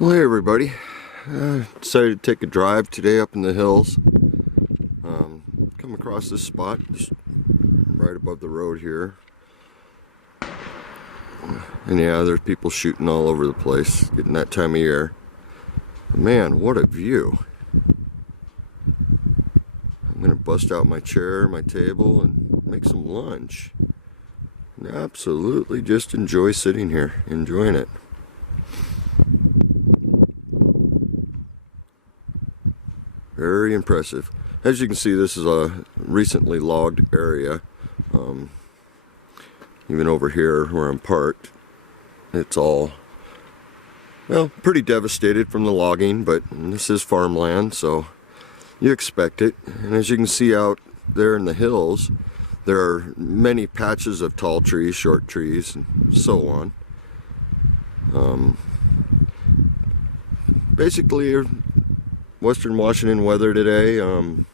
Well, hey everybody. Decided to take a drive today up in the hills. Come across this spot just right above the road here. And yeah, there's people shooting all over the place, getting that time of year. But man, what a view. I'm gonna bust out my chair, my table, and make some lunch. And absolutely just enjoy sitting here, enjoying it. Very impressive. As you can see, this is a recently logged area. Even over here where I'm parked, it's all, well, pretty devastated from the logging, but this is farmland, so you expect it. And as you can see out there in the hills, there are many patches of tall trees, short trees, and so on. Basically, Western Washington weather today. I'm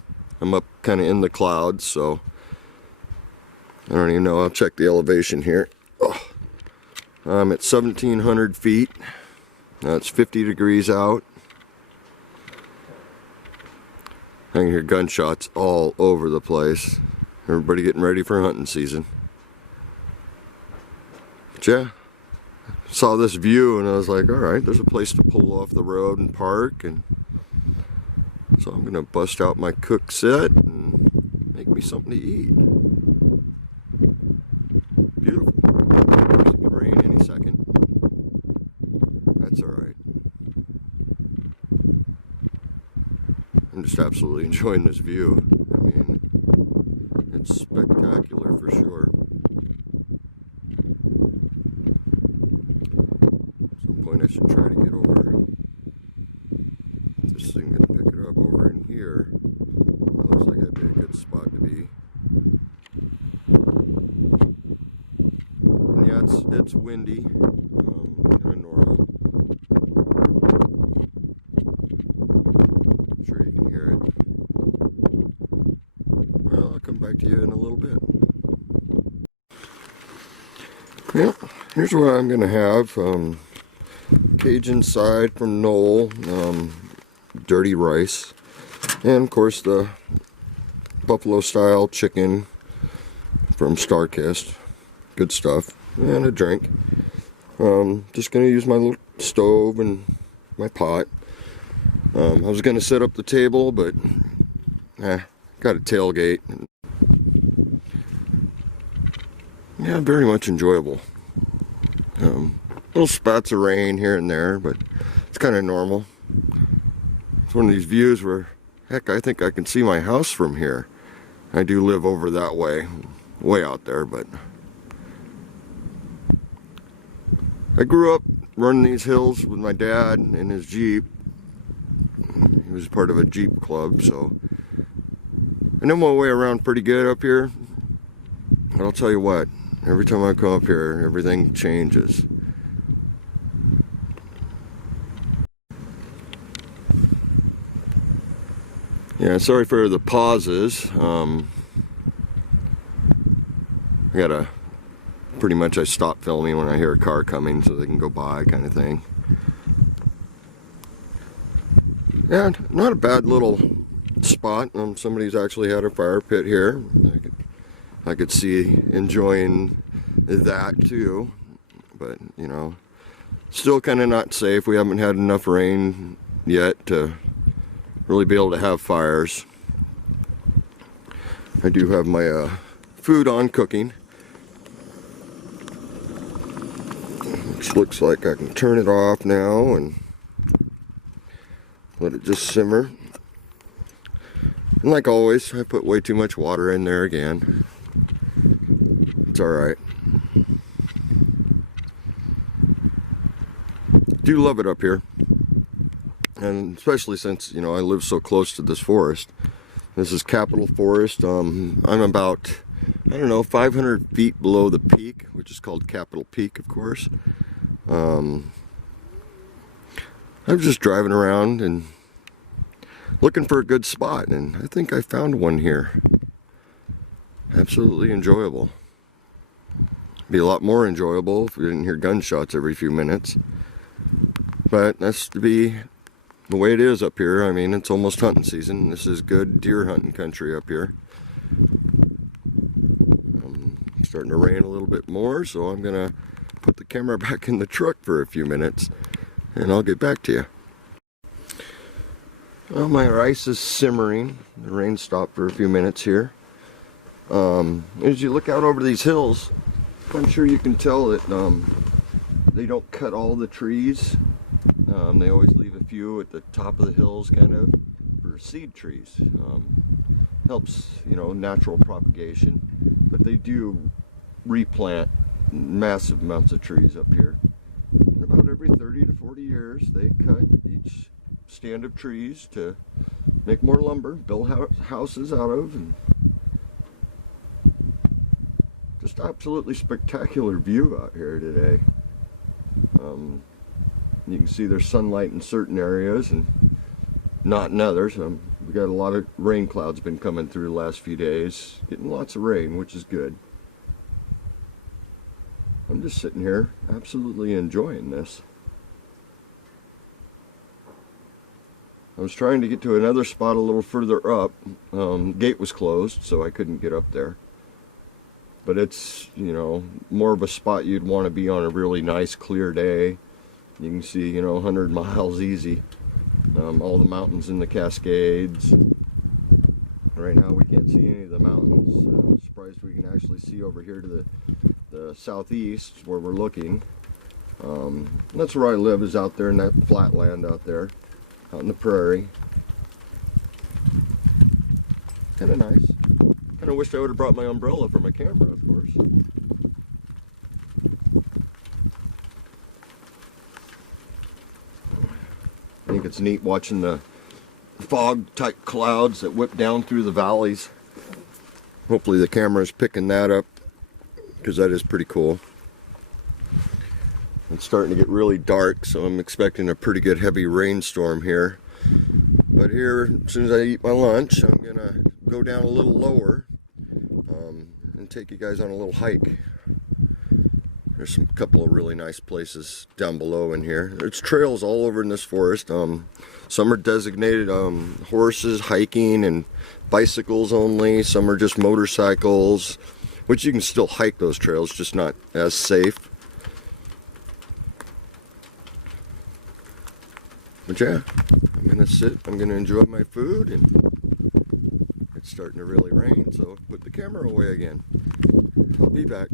up kind of in the clouds, so I don't even know. I'll check the elevation here. Oh, I'm at 1,700 feet. It's 50 degrees out. I can hear gunshots all over the place. Everybody getting ready for hunting season. But yeah, saw this view and I was like, all right, there's a place to pull off the road and park, and so I'm gonna bust out my cook set and make me something to eat. Beautiful. It could rain any second. That's alright. I'm just absolutely enjoying this view. I mean, it's spectacular for sure. At some point I should try to get over this thing and pick it up over in here. That looks like that'd be a good spot to be. And yeah, it's windy, kind of normal. I'm sure you can hear it. Well, I'll come back to you in a little bit. Yep, here's what I'm gonna have. Cajun side from Knoll, dirty rice, and of course the buffalo style chicken from Starkist. Good stuff. And a drink. Just gonna use my little stove and my pot. I was gonna set up the table, but got a tailgate. Yeah, very much enjoyable. Little spots of rain here and there, but it's kind of normal. It's one of these views where, heck, I think I can see my house from here. I do live over that way out there, but I grew up running these hills with my dad in his Jeep. He was part of a Jeep club, so I know my way around pretty good up here. But I'll tell you what, every time I come up here, everything changes. Yeah, sorry for the pauses. Pretty much I stop filming when I hear a car coming so they can go by, kind of thing. Yeah, not a bad little spot. Somebody's actually had a fire pit here. I could see enjoying that too, but you know, still kind of not safe. We haven't had enough rain yet to really be able to have fires. I do have my food on cooking. Which looks like I can turn it off now and let it just simmer. And like always, I put way too much water in there again. It's alright. Do love it up here. And especially since, you know, I live so close to this forest. This is Capitol Forest. I'm about, I don't know, 500 feet below the peak, which is called Capitol Peak, of course. I was just driving around and looking for a good spot, and I think I found one here. Absolutely enjoyable. Be a lot more enjoyable if we didn't hear gunshots every few minutes. But that's to be the way it is up here. I mean, it's almost hunting season. This is good deer hunting country up here. Starting to rain a little bit more, so I'm gonna put the camera back in the truck for a few minutes and I'll get back to you. Well, my rice is simmering. The rain stopped for a few minutes here. As you look out over these hills, I'm sure you can tell that they don't cut all the trees. They always leave a few at the top of the hills, kind of, for seed trees. Helps, you know, natural propagation. But they do replant massive amounts of trees up here. And about every 30 to 40 years, they cut each stand of trees to make more lumber, build houses out of, and just absolutely spectacular view out here today. You can see there's sunlight in certain areas and not in others. We got a lot of rain clouds been coming through the last few days, getting lots of rain, which is good. I'm just sitting here absolutely enjoying this. I was trying to get to another spot a little further up. Gate was closed, so I couldn't get up there. But it's, you know, more of a spot you'd want to be on a really nice clear day. You can see, you know, 100 miles easy. All the mountains in the Cascades. Right now we can't see any of the mountains. I'm surprised we can actually see over here to the southeast where we're looking. That's where I live, is out there in that flat land out there, out in the prairie. Kind of nice. Kind of wish I would have brought my umbrella for my camera, of course. I think it's neat watching the fog-type clouds that whip down through the valleys. Hopefully the camera is picking that up, because that is pretty cool. It's starting to get really dark, so I'm expecting a pretty good heavy rainstorm here. But here, as soon as I eat my lunch, I'm gonna go down a little lower and take you guys on a little hike. There's a couple of really nice places down below in here. There's trails all over in this forest. Some are designated horses, hiking, and bicycles only. Some are just motorcycles, which you can still hike those trails, just not as safe. But yeah, I'm gonna sit, I'm gonna enjoy my food, and it's starting to really rain, so put the camera away again. I'll be back.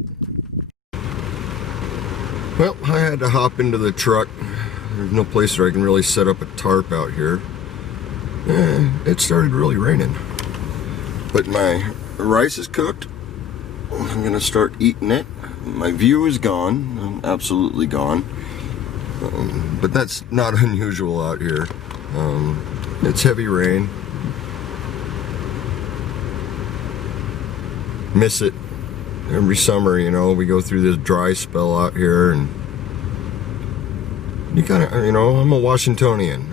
Well, I had to hop into the truck. There's no place where I can really set up a tarp out here. It started really raining. But my rice is cooked. I'm gonna start eating it. My view is gone, absolutely gone. But that's not unusual out here. It's heavy rain. Miss it. Every summer, you know, we go through this dry spell out here, and you kind of, you know, I'm a Washingtonian,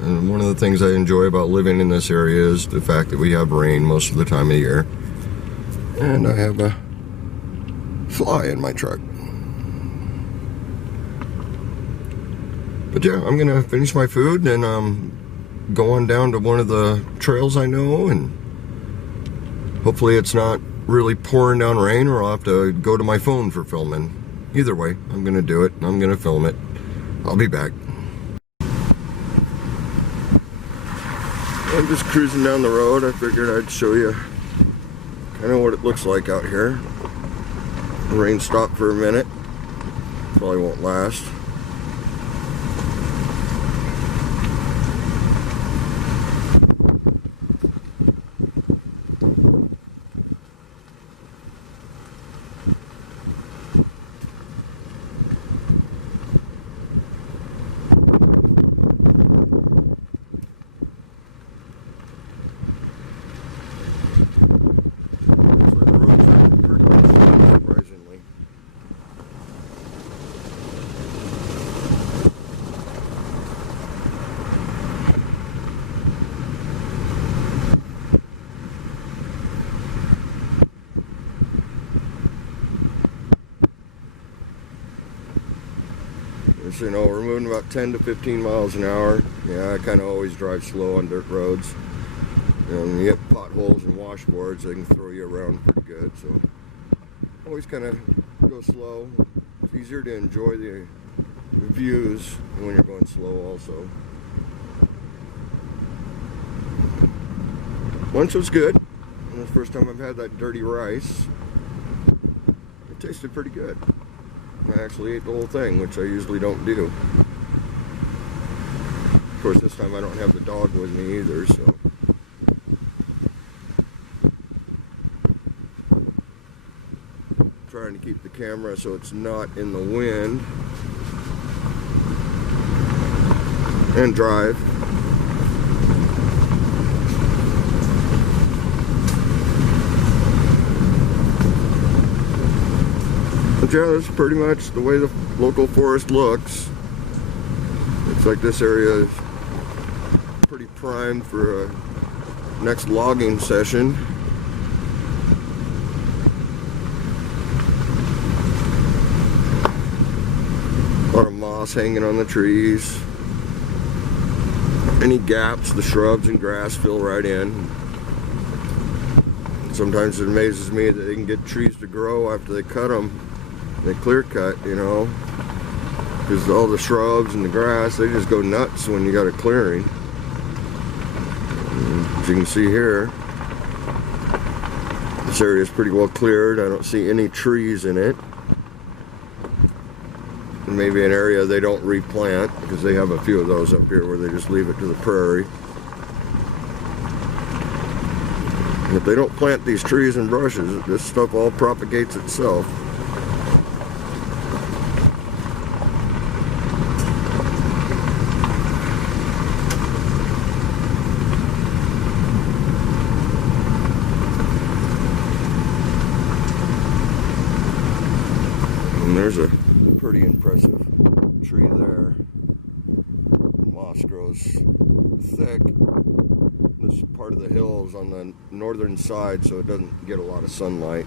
and one of the things I enjoy about living in this area is the fact that we have rain most of the time of year. And I have a fly in my truck. But yeah, I'm gonna finish my food and go on down to one of the trails I know, and hopefully it's not really pouring down rain, or I'll have to go to my phone for filming. Either way, I'm gonna do it. I'm gonna film it. I'll be back. I'm just cruising down the road. I figured I'd show you kind of what it looks like out here. The rain stopped for a minute. Probably won't last. Just, you know, we're moving about 10 to 15 miles an hour. Yeah, I kind of always drive slow on dirt roads. And you get potholes and washboards, they can throw you around pretty good. So always kind of go slow. It's easier to enjoy the views when you're going slow also. Lunch was good. It was the first time I've had that dirty rice. It tasted pretty good. I actually ate the whole thing, which I usually don't do. Of course, this time I don't have the dog with me either, so. Trying to keep the camera so it's not in the wind. And drive. But yeah, that's pretty much the way the local forest looks. Looks like this area is pretty primed for a next logging session. A lot of moss hanging on the trees. Any gaps, the shrubs and grass fill right in. Sometimes it amazes me that they can get trees to grow after they cut them. They clear cut, you know, because all the shrubs and the grass, they just go nuts when you got a clearing. As you can see here, this area is pretty well cleared. I don't see any trees in it. And maybe an area they don't replant, because they have a few of those up here where they just leave it to the prairie. If they don't plant these trees and brushes, this stuff all propagates itself. And there's a pretty impressive tree there. Moss grows thick. This part of the hill is on the northern side, so it doesn't get a lot of sunlight.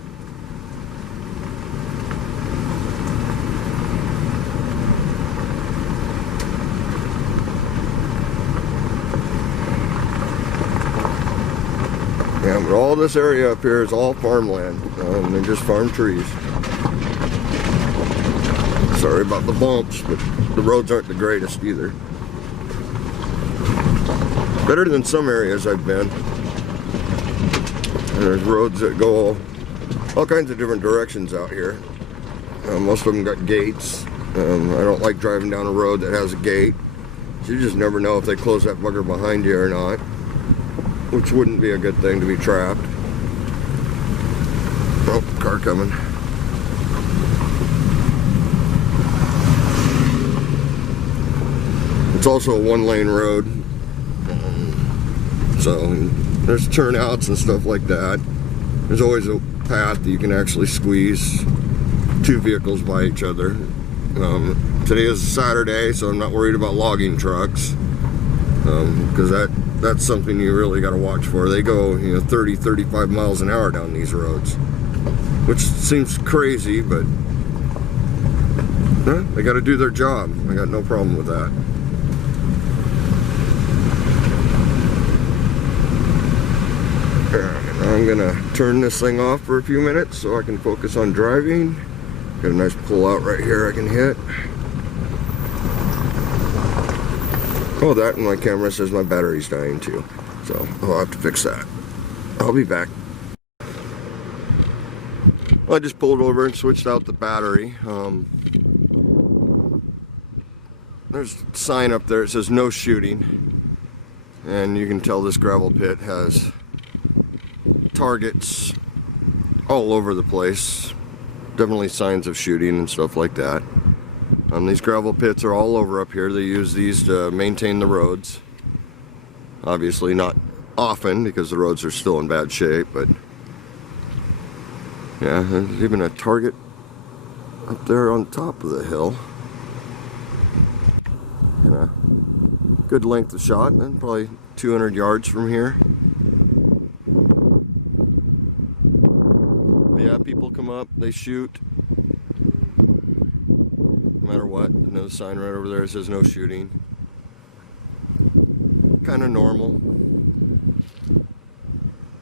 Yeah, but all this area up here is all farmland, and just farm trees. Sorry about the bumps, but the roads aren't the greatest either. Better than some areas I've been. And there's roads that go all kinds of different directions out here. Most of them got gates. I don't like driving down a road that has a gate. So you just never know if they close that bugger behind you or not. Which wouldn't be a good thing to be trapped. Oh, car coming. It's also a one-lane road. So there's turnouts and stuff like that. There's always a path that you can actually squeeze two vehicles by each other. Today is Saturday, so I'm not worried about logging trucks, because that's something you really got to watch for. They go 30, 35 miles an hour down these roads, which seems crazy, but they got to do their job. I got no problem with that. I'm gonna turn this thing off for a few minutes so I can focus on driving. Got a nice pull out right here I can hit. Oh, that, and my camera says my battery's dying too, so I'll have to fix that. I'll be back. Well, I just pulled over and switched out the battery. There's a sign up there that says no shooting, and you can tell this gravel pit has targets all over the place. Definitely signs of shooting and stuff like that. These gravel pits are all over up here. They use these to maintain the roads. Obviously not often because the roads are still in bad shape, but yeah, there's even a target up there on top of the hill. And a good length of shot, and probably 200 yards from here. Yeah, people come up, they shoot. No matter what. No sign right over there says no shooting. Kind of normal.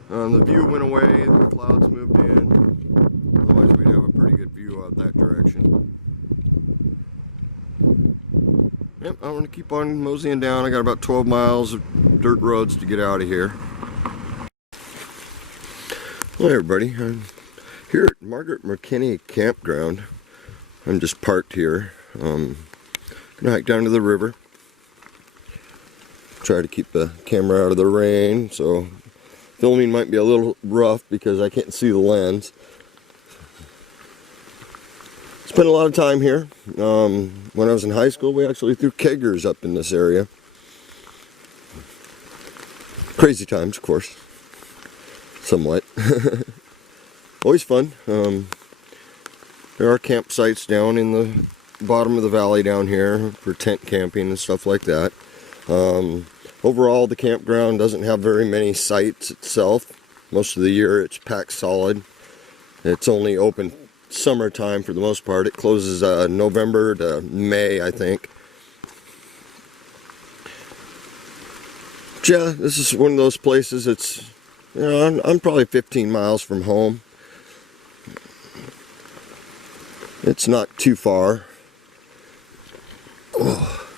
The view went away, the clouds moved in. Otherwise we'd have a pretty good view out that direction. Yep, I'm going to keep on moseying down. I got about 12 miles of dirt roads to get out of here. Hello everybody, I'm here at Margaret McKinney Campground. I'm just parked here. Gonna hike down to the river. Try to keep the camera out of the rain, so filming might be a little rough because I can't see the lens. Spent a lot of time here. When I was in high school, we actually threw keggers up in this area. Crazy times, of course. Somewhat. Always fun. There are campsites down in the bottom of the valley down here for tent camping and stuff like that. Overall, the campground doesn't have very many sites itself. Most of the year it's packed solid. It's only open summertime for the most part. It closes November to May, I think. But yeah, this is one of those places. It's, you know, I'm probably 15 miles from home. It's not too far. Oh,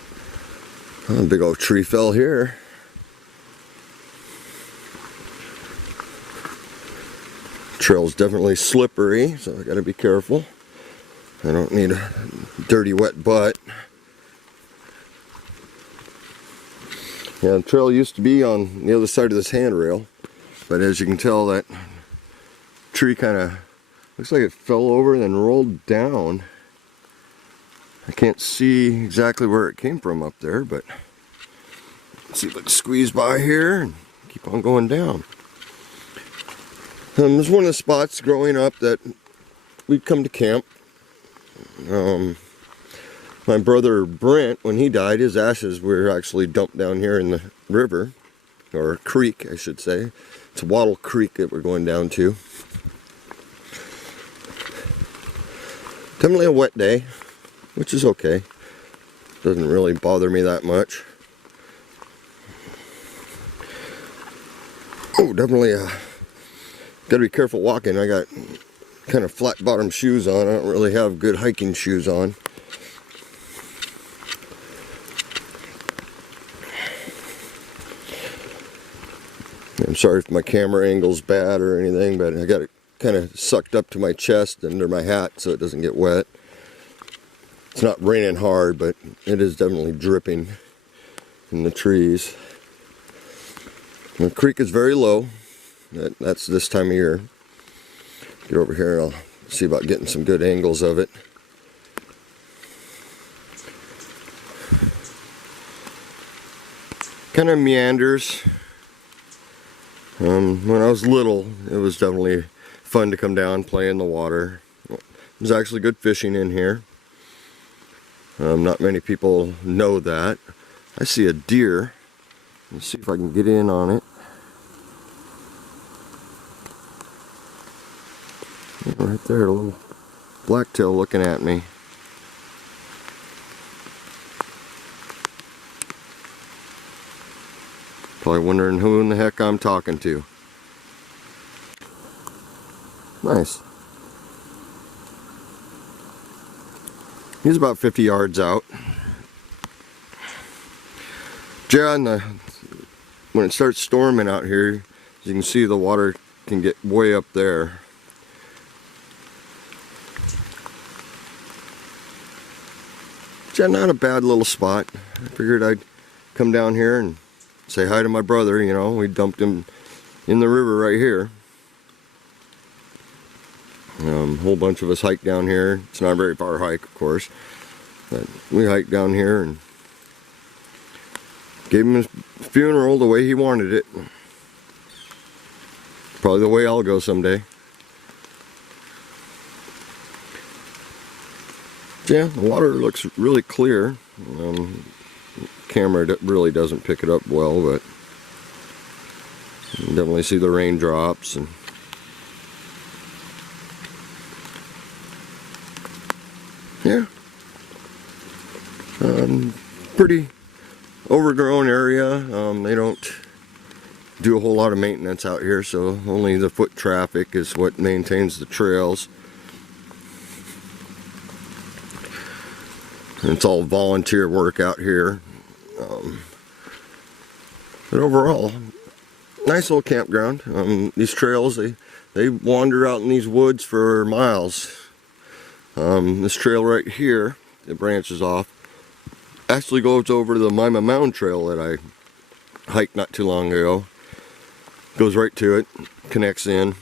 a big old tree fell here. Trail's definitely slippery, so I gotta be careful. I don't need a dirty, wet butt. Yeah, the trail used to be on the other side of this handrail, but as you can tell, that tree kind of looks like it fell over and then rolled down. I can't see exactly where it came from up there, but let's see if I can squeeze by here and keep on going down. This is one of the spots growing up that we'd come to camp. My brother Brent, when he died, his ashes were actually dumped down here in the river, or creek, I should say. It's Wattle Creek that we're going down to. Definitely a wet day, which is okay. Doesn't really bother me that much. Oh, definitely gotta be careful walking. I got kind of flat bottom shoes on. I don't really have good hiking shoes on. I'm sorry if my camera angle's bad or anything, but I got it kind of sucked up to my chest under my hat so it doesn't get wet. It's not raining hard, but it is definitely dripping in the trees. The creek is very low. That's this time of year. Get over here and I'll see about getting some good angles of it. Kind of meanders. When I was little, it was definitely fun to come down, play in the water. There's actually good fishing in here. Not many people know that. I see a deer. Let's see if I can get in on it. Yeah, right there, a little blacktail looking at me. Probably wondering who in the heck I'm talking to. Nice. He's about 50 yards out. Yeah, when it starts storming out here, as you can see, the water can get way up there. Yeah, not a bad little spot. I figured I'd come down here and say hi to my brother. You know, we dumped him in the river right here. A whole bunch of us hiked down here. It's not a very far hike, of course, but we hiked down here and gave him his funeral the way he wanted it. Probably the way I'll go someday. Yeah, the water looks really clear. Camera really doesn't pick it up well, but you can definitely see the raindrops. And yeah, Pretty overgrown area. They don't do a whole lot of maintenance out here, so only the foot traffic is what maintains the trails. And it's all volunteer work out here. But overall, nice little campground. These trails, they wander out in these woods for miles. This trail right here, it branches off, actually goes over to the Mima Mound Trail that I hiked not too long ago. Goes right to it, connects in.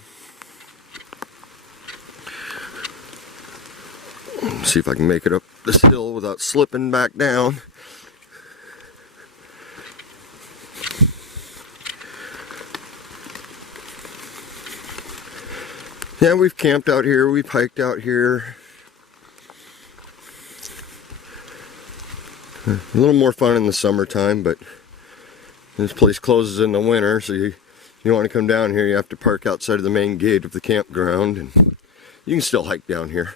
See if I can make it up this hill without slipping back down. Yeah, we've camped out here, we've hiked out here. A little more fun in the summertime, but this place closes in the winter, so you want to come down here, you have to park outside of the main gate of the campground, and you can still hike down here.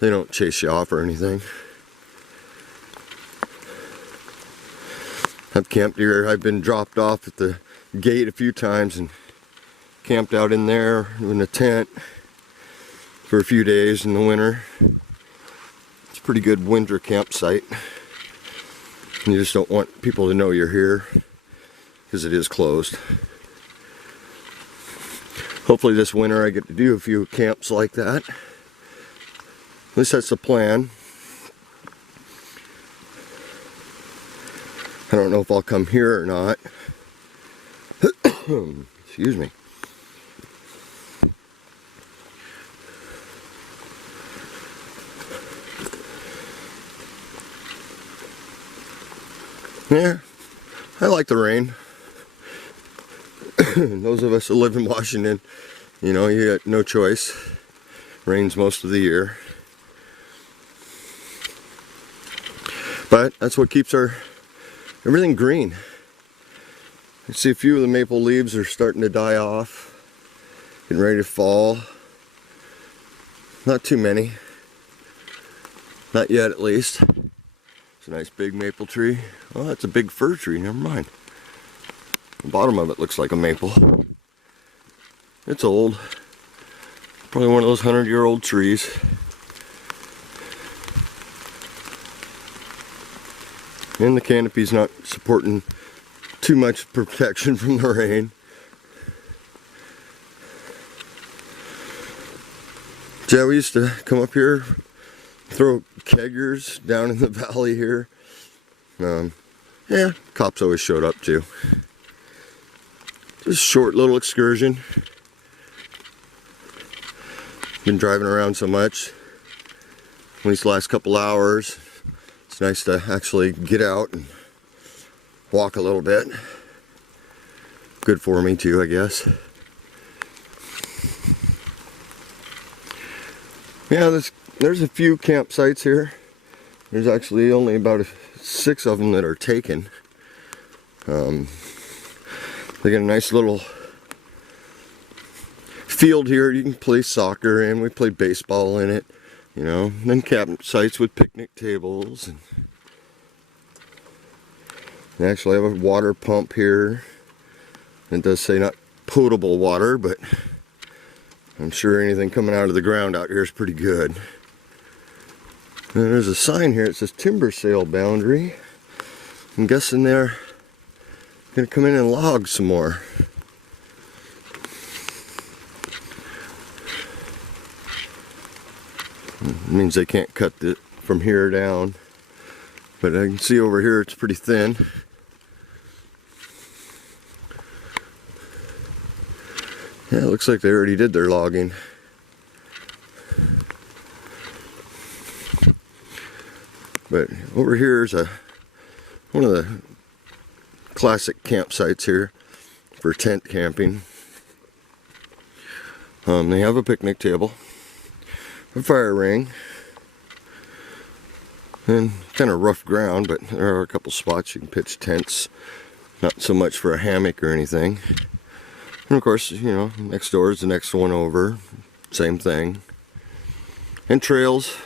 They don't chase you off or anything. I've camped here, I've been dropped off at the gate a few times and camped out in there in a tent for a few days in the winter. It's a pretty good winter campsite. You just don't want people to know you're here because it is closed. Hopefully this winter I get to do a few camps like that. At least that's the plan. I don't know if I'll come here or not. Excuse me. Yeah, I like the rain. Those of us who live in Washington, you know, you got no choice. Rains most of the year. But that's what keeps everything green. You see a few of the maple leaves are starting to die off, getting ready to fall. Not too many. Not yet, at least. It's a nice big maple tree. Oh, that's a big fir tree, never mind. The bottom of it looks like a maple. It's old. Probably one of those 100-year-old trees. And the canopy's not supporting too much protection from the rain. Yeah, we used to come up here, throw keggers down in the valley here. Yeah, cops always showed up too. Just a short little excursion. Been driving around so much. These last couple hours, it's nice to actually get out and walk a little bit. Good for me too, I guess. Yeah, there's a few campsites here. There's actually only about 6 of them that are taken. They got a nice little field here you can play soccer in. We play baseball in it, you know. And then campsites with picnic tables. And they actually have a water pump here. It does say not potable water, but I'm sure anything coming out of the ground out here is pretty good. And there's a sign here. It says timber sale boundary. I'm guessing they're going to come in and log some more. It means they can't cut it from here down. But I can see over here it's pretty thin. Yeah, it looks like they already did their logging. But over here is one of the classic campsites here for tent camping. They have a picnic table, a fire ring, and kind of rough ground, but there are a couple spots you can pitch tents. Not so much for a hammock or anything. And of course, you know, next door is the next one over. Same thing. And trails.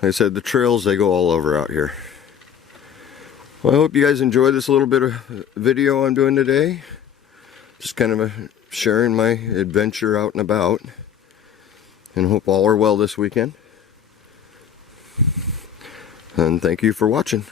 Like I said, the trails, they go all over out here. Well, I hope you guys enjoy this little bit of video I'm doing today. Just kind of sharing my adventure out and about. And hope all are well this weekend. And thank you for watching.